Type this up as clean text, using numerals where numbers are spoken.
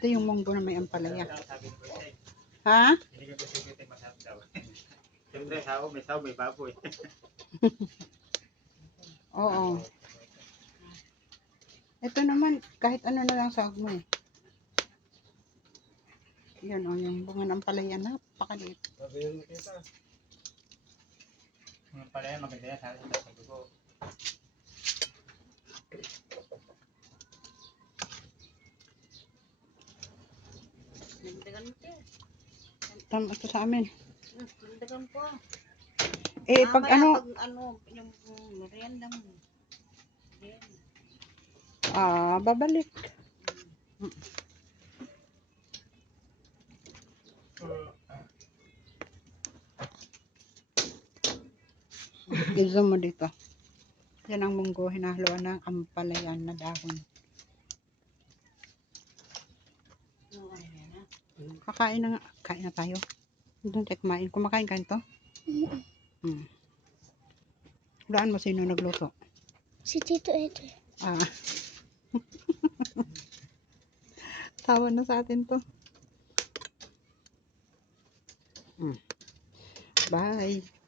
Ito yung munggo na may ampalaya. Ha? Hindi ko kasi masarap daw. Siyempre, sao, may baboy. Oo. Ito naman, kahit ano na lang sahog mo eh. Yan o, yung bunga ng ampalaya, napakaliit. Yung pala yan, maganda yan sa akin sa dugo. Nagdagan mo tayo. Tama ito sa amin. Nagdagan po. Eh, pag ano, Yung merienda mo. Merienda. babalik. I-zoom mo dito. Yan ang munggo, hinahaluan ng ampalayan na dahon. Kakain na nga. Kain na tayo. Doon tayo kumain. Kumakain ka nito? Hulaan mo sino nagluto. Si Tito Ito. Tawa na sa atin to. Bye.